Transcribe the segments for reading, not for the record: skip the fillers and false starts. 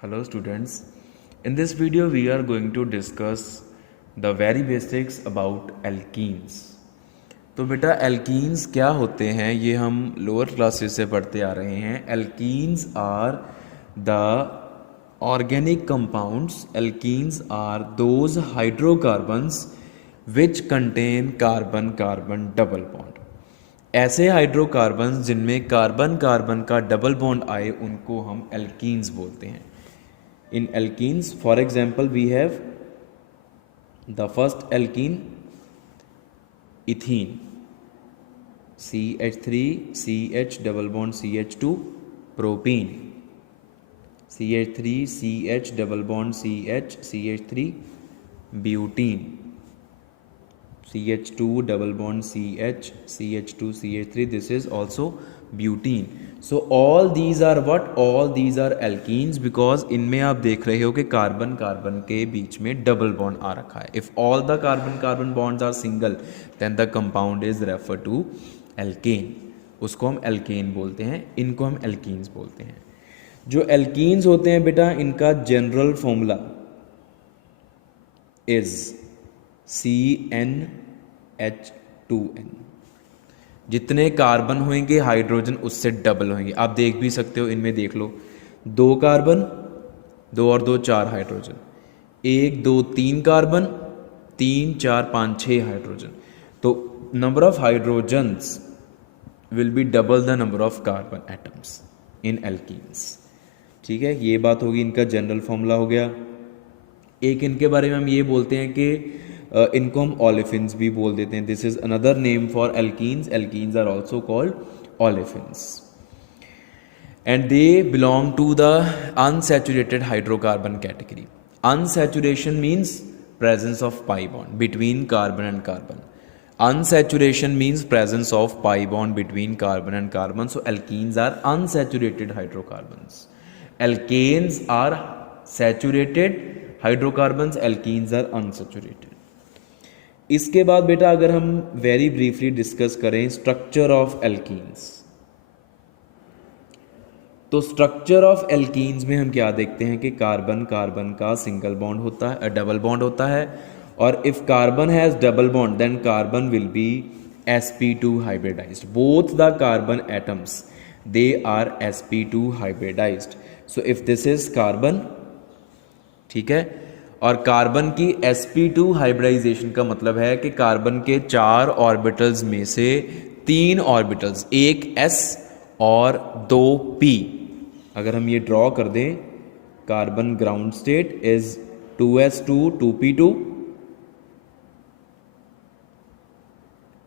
Hello students, in this video we are going to discuss the very basics about alkenes. तो बेटा alkenes क्या होते हैं ये हम लोअर क्लासेस से पढ़ते आ रहे हैं. Alkenes are the organic compounds. Alkenes are those hydrocarbons which contain carbon carbon double bond. ऐसे हाइड्रोकार्बन्स जिनमें कार्बन कार्बन का डबल बॉन्ड आए उनको हम एल्कीन्स बोलते हैं. In alkenes, for example, we have the first alkene, ethene, CH3 CH double bond CH2, propene, CH3 CH double bond CH CH3, butene, CH2 double bond CH CH2 CH3. This is also butene. So all these are what? All these are alkenes because इनमें आप देख रहे हो कि carbon carbon के बीच में double bond आ रखा है. If all the carbon carbon bonds are single, then the compound is referred to alkane. उसको हम alkane बोलते हैं, इनको हम alkenes बोलते हैं. जो alkenes होते हैं बेटा, इनका जनरल फॉर्मूला is CnH2n. जितने कार्बन होंगे हाइड्रोजन उससे डबल होंगे. आप देख भी सकते हो, इनमें देख लो, 2 कार्बन, 2 और 2 4 हाइड्रोजन, 1 2 3 कार्बन, 3 4 5 6 हाइड्रोजन. तो number of hydrogens will be double the number of carbon atoms in alkenes. ठीक है, ये बात होगी. इनका जनरल फॉर्मूला हो गया. एक इनके बारे में हम ये बोलते हैं कि इनको हम ओलेफिन्स भी बोल देते हैं. This is another name for alkenes. Alkenes are also called olefins and they belong to the unsaturated hydrocarbon category. Unsaturation means presence of pi bond between carbon and carbon. Unsaturation means presence of pi bond between carbon and carbon. So alkenes are unsaturated hydrocarbons. Alkanes are saturated hydrocarbons. Alkenes are unsaturated. इसके बाद बेटा अगर हम very briefly discuss करें structure of alkenes, तो structure of alkenes में हम क्या देखते हैं कि कार्बन कार्बन का सिंगल बॉन्ड होता है, डबल बॉन्ड होता है. और if carbon has double bond then carbon will be sp2 hybridized. Both the carbon atoms they are sp2 hybridized. So if this is carbon, ठीक है, और कार्बन की sp2 हाइब्रिडाइजेशन का मतलब है कि कार्बन के 4 ऑर्बिटल्स में से 3 ऑर्बिटल्स, एक s और 2 p, अगर हम ये ड्रॉ कर दें, carbon ground state is 2s2 2p2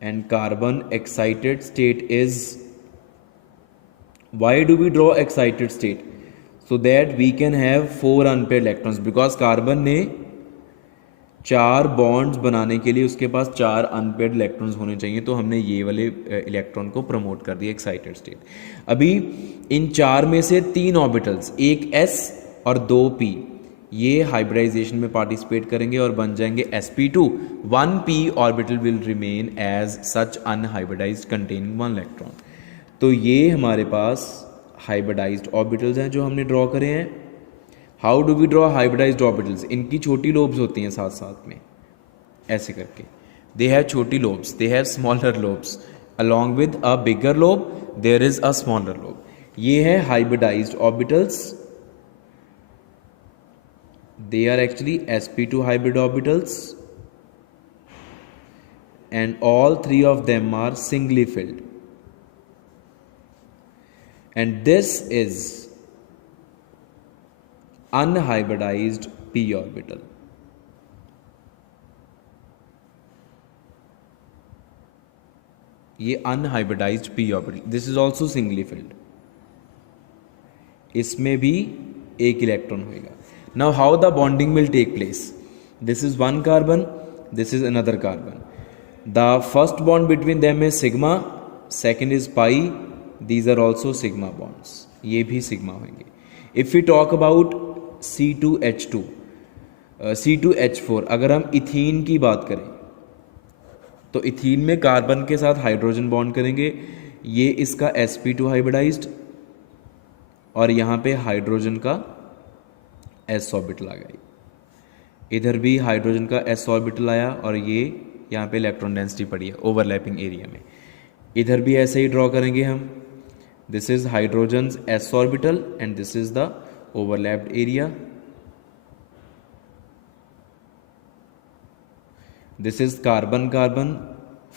and carbon excited state is, why do we draw excited state? So that we can have 4 unpaired electrons, because carbon ने 4 बॉन्ड्स बनाने के लिए उसके पास 4 अनपेड इलेक्ट्रॉन्स होने चाहिए. तो हमने ये वाले इलेक्ट्रॉन को प्रमोट कर दिया, एक्साइटेड स्टेट. अभी इन 4 में से 3 ऑर्बिटल्स, एक s और 2 p, ये हाइब्रिडाइजेशन में पार्टिसिपेट करेंगे और बन जाएंगे sp2. 1 p orbital will remain as such unhybridized containing 1 electron. तो ये हमारे पास हाइब्रिडाइज्ड ऑर्बिटल्स हैं जो हमने ड्रॉ करे हैं. How do we draw hybridized orbitals? इनकी छोटी लोब्स होती हैं साथ साथ में, ऐसे करके. दे हैव छोटी lobes, they have smaller lobes, along with a bigger lobe there is a smaller lobe. ये है hybridized orbitals. They are actually sp2 hybrid orbitals and all 3 of them are singly filled, and this is unhybridized p orbital. ये unhybridized p orbital, this is also singly filled. इसमें भी एक electron होगा. Now how the bonding will take place? This is one carbon, this is another carbon. The first bond between them is sigma, second is pi. These are also sigma bonds. ये भी sigma होंगे. If we talk about C2H2, C2H4, अगर हम ethene की बात करें तो ethene में कार्बन के साथ हाइड्रोजन बॉन्ड करेंगे. ये इसका sp2 हाइब्रिडाइज्ड और यहाँ पे हाइड्रोजन का एस ऑर्बिटल आ गई, इधर भी हाइड्रोजन का एस ऑर्बिटल आया और ये यहाँ पे इलेक्ट्रॉन डेंसिटी पड़ी है ओवरलैपिंग एरिया में। इधर भी ऐसे ही ड्रॉ करेंगे हम, this is hydrogens S orbital and this is the overlapped area. This is carbon-carbon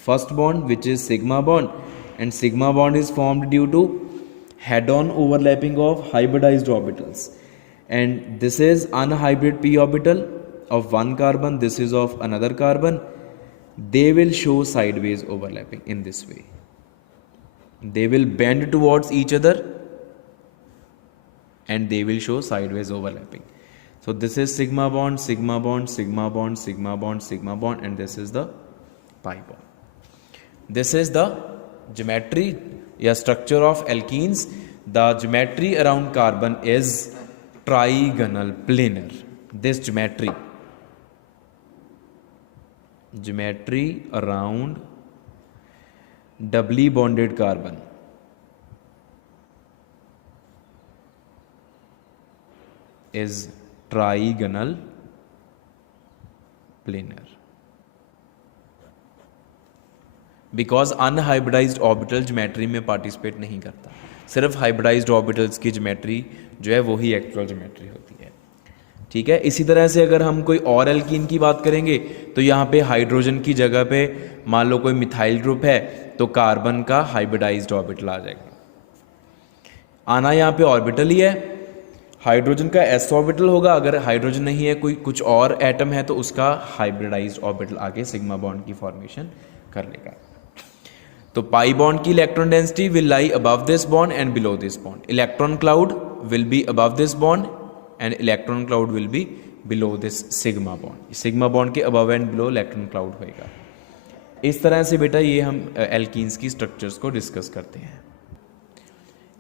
first bond, which is sigma bond, and sigma bond is formed due to head-on overlapping of hybridized orbitals. And this is unhybrid p orbital of one carbon, this is of another carbon. They will show sideways overlapping in this way. They will bend towards each other and they will show sideways overlapping. So this is sigma bond, sigma bond, sigma bond, sigma bond, sigma bond, and this is the pi bond. This is the geometry या structure of alkenes. The geometry around carbon is trigonal planar. This geometry around doubly bonded carbon is trigonal planar because unhybridised orbital geometry में participate नहीं करता, सिर्फ hybridised orbitals की geometry जो है वही actual geometry होती है। ठीक है, इसी तरह से अगर हम कोई और एल्कीन की बात करेंगे तो यहाँ पे हाइड्रोजन की जगह पे मान लो कोई मिथाइल ग्रुप है तो कार्बन का हाइब्रिडाइज्ड ऑर्बिटल आ जाएगा। आना यहाँ पे ऑर्बिटल ही है, हाइड्रोजन का एस ऑर्बिटल होगा, अगर हाइड्रोजन नहीं है कोई कुछ और एटम है तो उसका हाइब्रिडाइज्ड ऑर्बिटल आगे सिग्मा बॉन्ड की फॉर्मेशन कर लेगा। तो पाई बॉन्ड की electron density will lie above this bond and below this bond. Electron cloud will be above this bond and electron cloud will be below this sigma bond. Sigma bond के above and below electron cloud होएगा। इस तरह से बेटा ये हम alkenes की structures को डिस्कस करते हैं।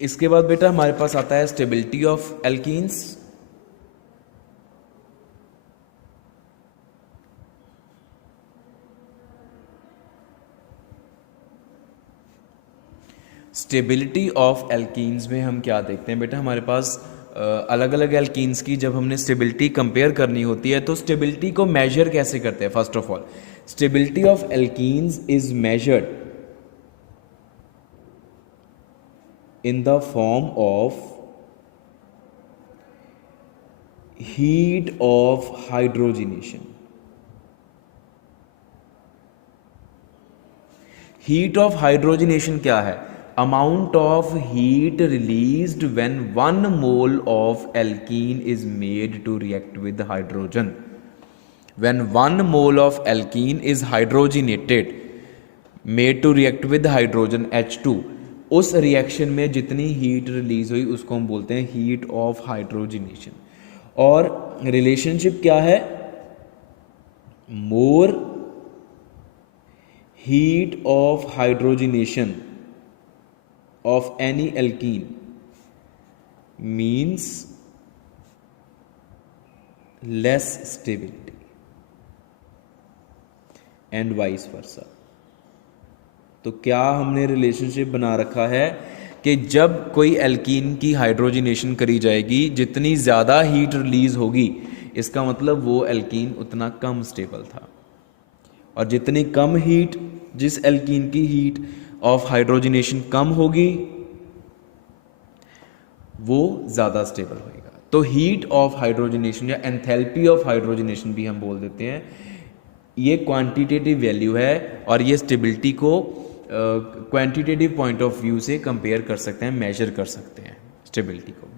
इसके बाद बेटा हमारे पास आता है stability of alkenes. Stability of alkenes में हम क्या देखते हैं बेटा, हमारे पास अलग अलग एल्कीन्स की जब हमने स्टेबिलिटी कंपेयर करनी होती है तो स्टेबिलिटी को मेजर कैसे करते हैं। First of all stability of alkenes is measured in the form of heat of hydrogenation. Heat of hydrogenation क्या है? Amount of heat released when 1 mole of alkene is made to react with hydrogen. When 1 mole of alkene is hydrogenated, made to react with hydrogen H2, उस reaction में जितनी heat release हुई उसको हम बोलते हैं हीट ऑफ हाइड्रोजनेशन। और relationship क्या है? More heat of hydrogenation of any alkene means less stability and vice versa. तो क्या हमने रिलेशनशिप बना रखा है कि जब कोई एल्कीन की हाइड्रोजनेशन करी जाएगी जितनी ज़्यादा हीट रिलीज होगी इसका मतलब वो एल्कीन उतना कम स्टेबल था, और जितनी कम हीट, जिस एल्कीन की हीट ऑफ हाइड्रोजनेशन कम होगी वो ज़्यादा स्टेबल होएगा। तो हीट ऑफ हाइड्रोजनेशन या एंथैल्पी ऑफ हाइड्रोजनेशन भी हम बोल देते हैं, ये क्वांटिटेटिव वैल्यू है और ये स्टेबिलिटी को क्वांटिटेटिव पॉइंट ऑफ व्यू से कंपेयर कर सकते हैं, मेजर कर सकते हैं स्टेबिलिटी को।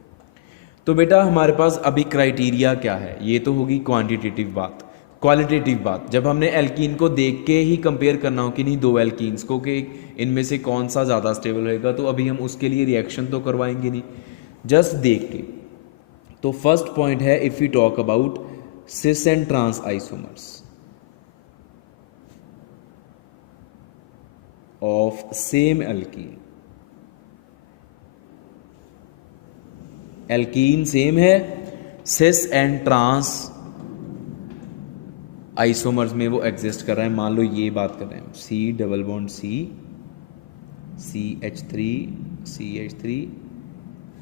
तो बेटा हमारे पास अभी क्राइटेरिया क्या है, ये तो होगी क्वांटिटेटिव बात। क्वालिटेटिव बात, जब हमने एल्कीन को देख के ही कंपेयर करना हो कि नहीं दो एल्कीन्स को कि इनमें से कौन सा ज़्यादा स्टेबल होएगा, तो अभी हम उसके लिए रिएक्शन तो करवाएंगे नहीं, जस्ट देख के। तो फर्स्ट पॉइंट है if you talk about cis and trans isomers of same alkene, alkene same है, सिस एंड ट्रांस आइसोमर्स में वो एग्जिस्ट कर रहा है। मान लो ये बात कर रहे हैं C double bond CH3 CH3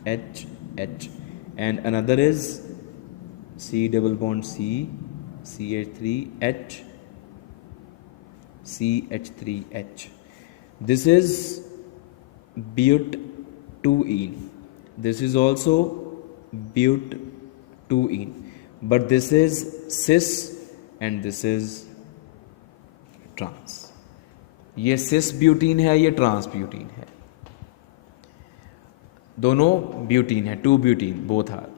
H and another is C double bond C, CH3H, CH3H. This is but2ene. This is also but2ene, but this is cis and this is trans. ये सिस ब्यूटीन है, ये trans butene है, दोनों butene है, 2 butene both are.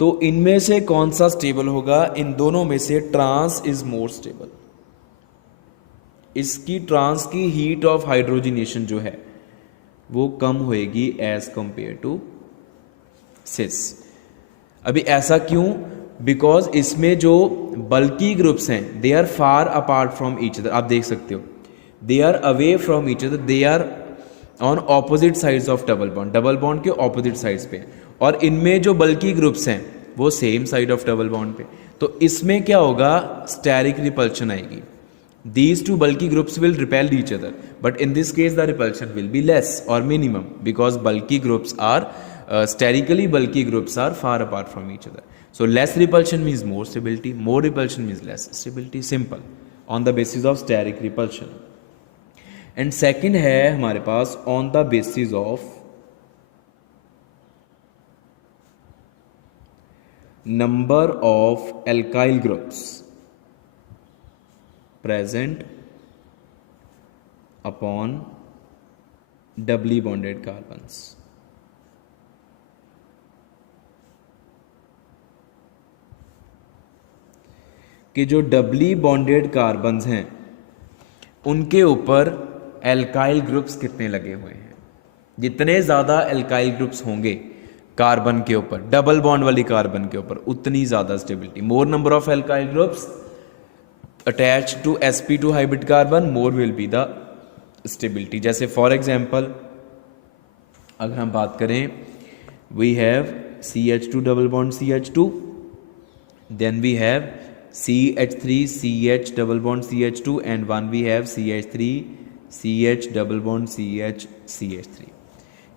तो इनमें से कौन सा स्टेबल होगा? इन दोनों में से ट्रांस इज मोर स्टेबल। इसकी ट्रांस की हीट ऑफ हाइड्रोजिनेशन जो है वो कम होएगी एज कंपेयर टू सिस। अभी ऐसा क्यों? बिकॉज इसमें जो बल्की ग्रुप्स हैं they are far apart from each other. आप देख सकते हो they are away from each other, they are on opposite sides of double bond, double bond के ऑपोजिट साइड्स पे। और इनमें जो बल्की ग्रुप्स हैं वो same side of double bond पे। तो इसमें क्या होगा? स्टेरिक रिपल्शन आएगी। These two bulky groups will repel each other, but in this case the repulsion will be less or minimum because bulky groups are sterically bulky groups are far apart from each other. So less repulsion means more stability, more repulsion means less stability. Simple, on the basis of steric repulsion. And second है हमारे पास on the basis of number of alkyl groups present upon doubly bonded carbons. कि जो doubly bonded carbons हैं उनके ऊपर alkyl groups कितने लगे हुए हैं। जितने ज़्यादा एल्काइल ग्रुप्स होंगे कार्बन के ऊपर, डबल बॉन्ड वाली कार्बन के ऊपर, उतनी ज़्यादा stability. More number of alkyl groups attached to sp2 hybrid carbon, more will be the stability. जैसे फॉर एग्जाम्पल अगर हम बात करें, we have CH2 double bond CH2, then we have CH3 CH double bond CH2 and one we have CH3 CH double bond CH CH3।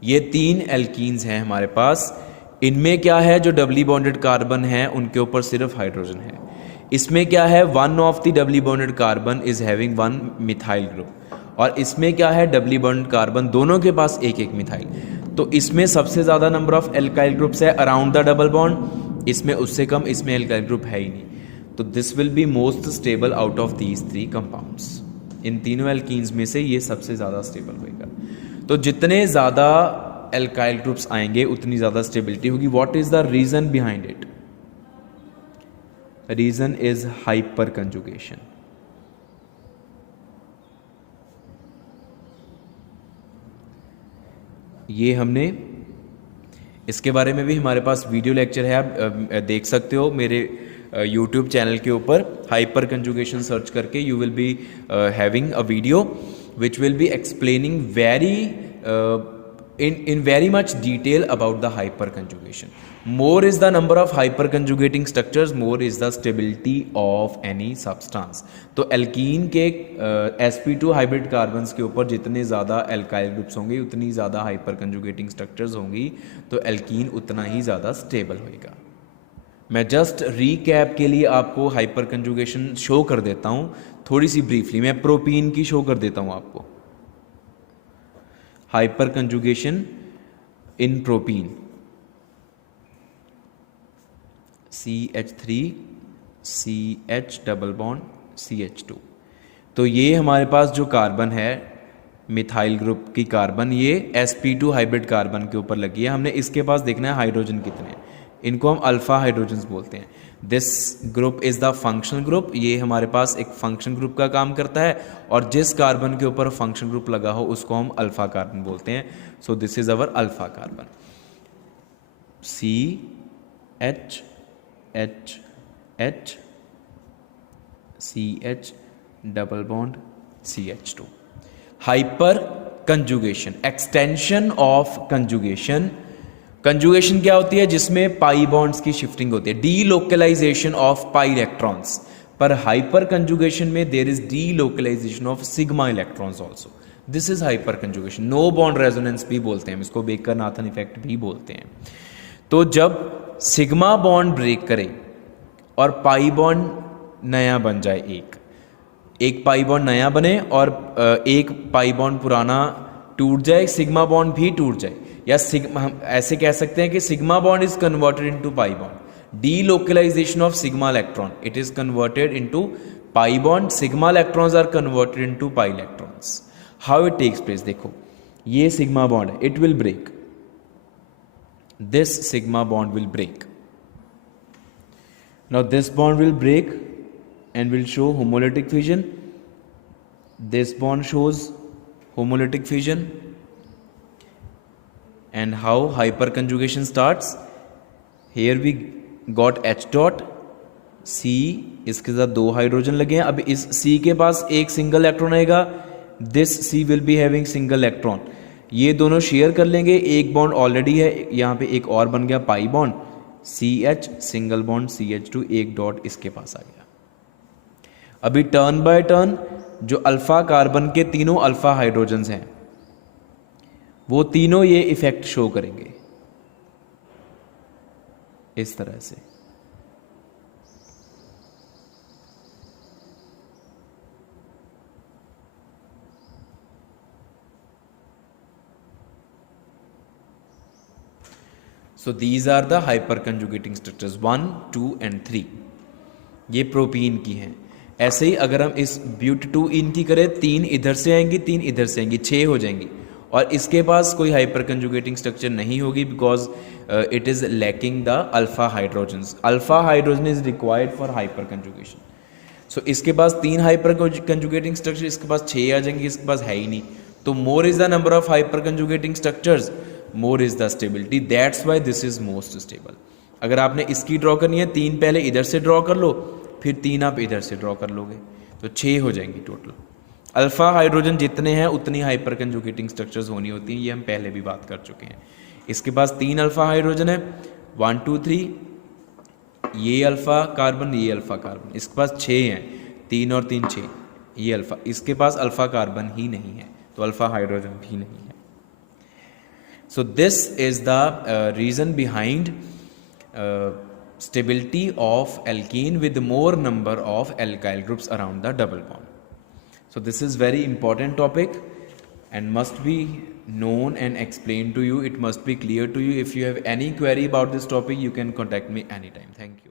ये 3 alkenes हैं हमारे पास। इनमें क्या है? जो डबली बॉन्डेड कार्बन है उनके ऊपर सिर्फ हाइड्रोजन है। इसमें क्या है? One of the doubly bonded carbon is having one methyl group, और इसमें क्या है? डबली बॉन्डेड कार्बन दोनों के पास एक एक मिथाइल। तो इसमें सबसे ज़्यादा नंबर ऑफ एल्काइल ग्रुप्स है अराउंड द डबल बॉन्ड, इसमें उससे कम, इसमें एल्काइल ग्रुप है ही नहीं। तो this will be most stable out of these 3 compounds. इन तीनों एल्कीन्स में से ये सबसे ज़्यादा स्टेबल होगा। तो जितने ज़्यादा एल्काइल ग्रुप्स आएंगे उतनी ज़्यादा स्टेबिलिटी होगी। What is the reason behind it? Reason is hyperconjugation. ये हमने इसके बारे में भी हमारे पास वीडियो लेक्चर है, आप देख सकते हो मेरे YouTube चैनल के ऊपर। हाइपर कंजुगेशन सर्च करके you will be having a video which will be explaining very in very much detail about the hyperconjugation. More is the number of hyperconjugating structures, more is the stability of any substance. तो alkene के sp2 hybrid carbons के ऊपर जितने ज़्यादा alkyl groups होंगे उतनी ज़्यादा हाइपरकंजुगेटिंग structures होंगी, तो एल्कीन उतना ही ज़्यादा स्टेबल होएगा। मैं जस्ट रीकैप के लिए आपको हाइपरकंजुगेशन शो कर देता हूँ थोड़ी सी ब्रीफली। मैं प्रोपीन की शो कर देता हूँ आपको। hyperconjugation in propene, CH3 CH double bond CH2। तो ये हमारे पास जो कार्बन है मिथाइल ग्रुप की कार्बन, ये sp2 हाइब्रिड कार्बन के ऊपर लगी है। हमने इसके पास देखना है हाइड्रोजन कितने हैं। इनको हम अल्फा हाइड्रोजन्स बोलते हैं। This group is the functional group. ये हमारे पास एक फंक्शन ग्रुप का काम करता है, और जिस कार्बन के ऊपर फंक्शन ग्रुप लगा हो उसको हम अल्फा कार्बन बोलते हैं। So this is our alpha carbon. CH H H CH double bond CH2। Hyper conjugation, extension of conjugation. Conjugation क्या होती है? जिसमें पाई बॉन्ड्स की शिफ्टिंग होती है, डीलोकलाइजेशन ऑफ पाई इलेक्ट्रॉन्स। पर हाइपर कंजुगेशन में there is delocalisation of sigma electrons also. This is hyperconjugation. No bond resonance भी बोलते हैं इसको, बेकर नाथन इफेक्ट भी बोलते हैं। तो जब सिग्मा बॉन्ड ब्रेक करे और पाई बॉन्ड नया बन जाए, एक पाई बॉन्ड नया बने और एक पाई बॉन्ड पुराना टूट जाए, सिग्मा बॉन्ड भी टूट जाए, या सिग्मा, हम ऐसे कह सकते हैं कि sigma bond is converted into pi bond, delocalisation of sigma electron, it is converted into pi bond, sigma electrons are converted into pi electrons. How it takes place, देखो ये सिग्मा बॉन्ड है, it will break, this sigma bond will break. Now this bond will break and will show homolytic fission. This bond shows homolytic fission. And how hyperconjugation starts? Here we got H dot, C, इसके साथ 2 hydrogen लगे हैं. अब इस C के पास एक single electron आएगा, this C will be having single electron. ये दोनों शेयर कर लेंगे, एक बॉन्ड ऑलरेडी है, यहाँ पे एक और बन गया pi bond, CH single bond CH2, एक डॉट इसके पास आ गया. अभी टर्न बाय टर्न जो अल्फा कार्बन के तीनों अल्फा हाइड्रोजन्स हैं वो तीनों ये इफेक्ट शो करेंगे इस तरह से. So these are the hyperconjugating structures 1, 2 and 3. ये प्रोपीन की हैं. ऐसे ही अगर हम इस ब्यूट2इन की करें, 3 इधर से आएंगी, 3 इधर से आएंगी, 6 हो जाएंगी. और इसके पास कोई हाइपरकंजुगेटिंग स्ट्रक्चर नहीं होगी because it is lacking the alpha hydrogens. Alpha hydrogen is required for hyperconjugation. So इसके पास 3 हाइपरकंजुगेटिंग स्ट्रक्चर, इसके पास 6 आ जाएंगे, इसके पास है ही नहीं. तो more is the number of hyperconjugating structures, more is the stability. That's why this is most stable. अगर आपने इसकी ड्रॉ करनी है, 3 पहले इधर से ड्रॉ कर लो, फिर 3 आप इधर से ड्रॉ कर लोगे, तो 6 हो जाएंगी टोटल. अल्फा हाइड्रोजन जितने हैं उतनी हाइपरकंजुगेटिंग स्ट्रक्चर्स होनी होती हैं, ये हम पहले भी बात कर चुके हैं. इसके पास 3 अल्फा हाइड्रोजन है, 1 2 3, ये अल्फा कार्बन, ये अल्फा कार्बन. इसके पास 6 हैं, 3 और 3 6, ये अल्फा. इसके पास अल्फा कार्बन ही नहीं है, तो अल्फा हाइड्रोजन भी नहीं है. So this is the reason behind stability of alkene with more number of alkyl groups around the double bond. So this is very important topic and must be known and explained to you. It must be clear to you. If you have any query about this topic, you can contact me anytime. Thank you.